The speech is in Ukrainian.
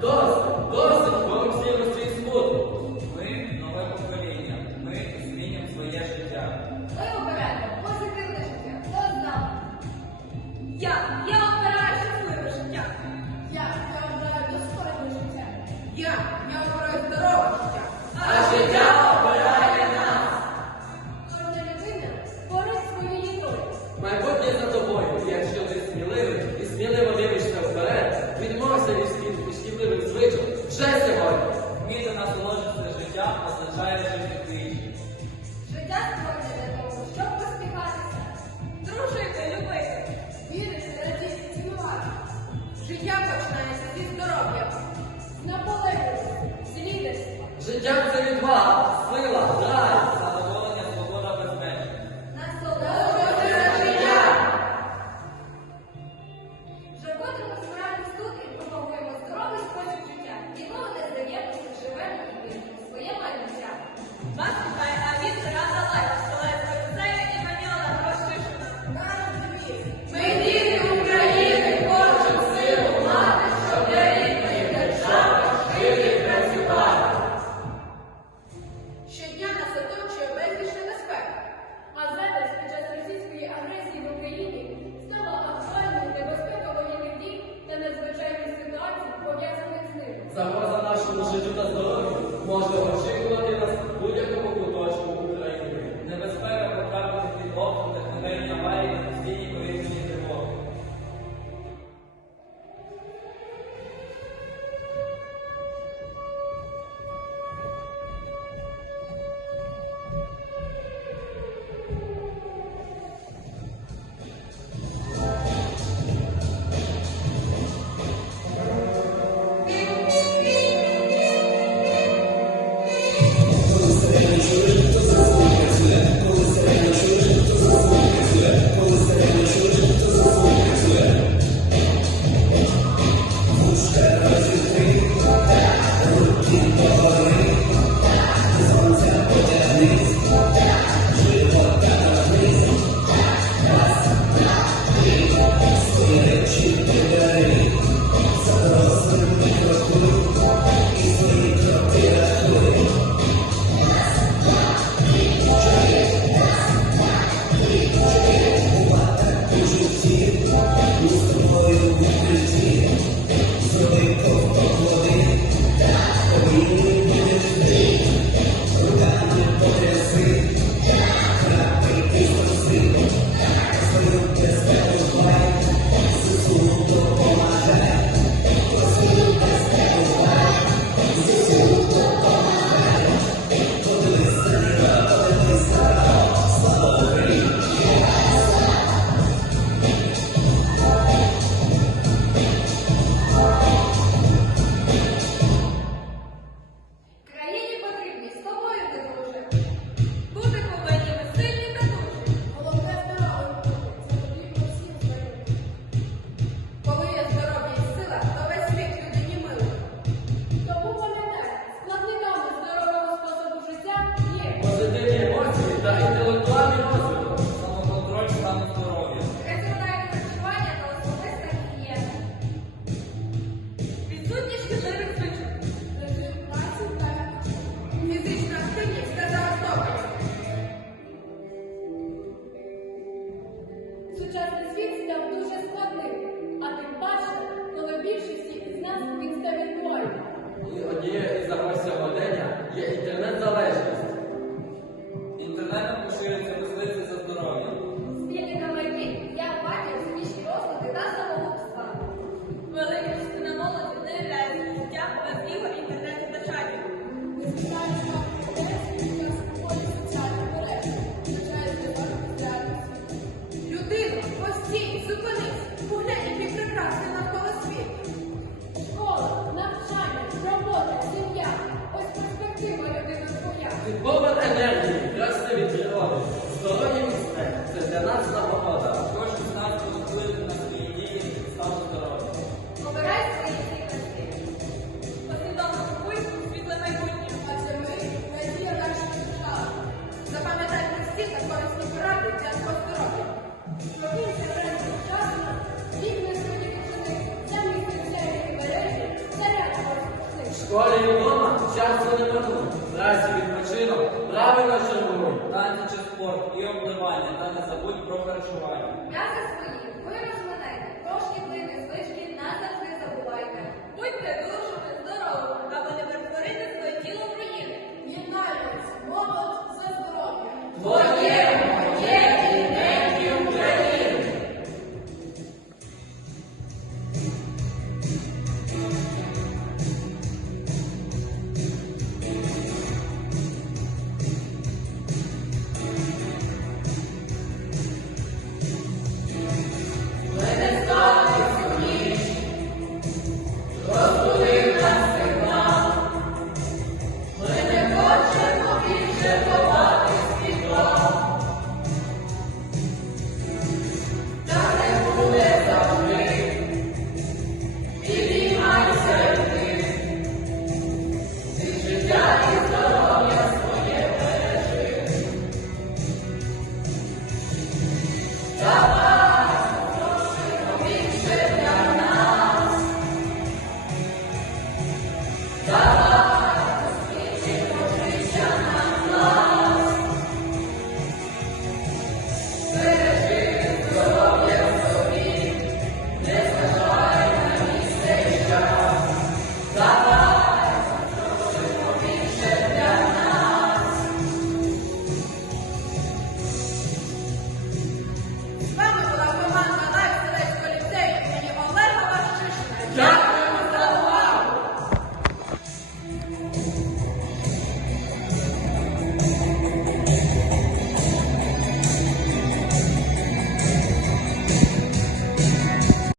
Dó наразі відпочинок, правильно жируй, танці чи спорт і обливання, та не забудь про харчування. Я за свої, ви. Yeah.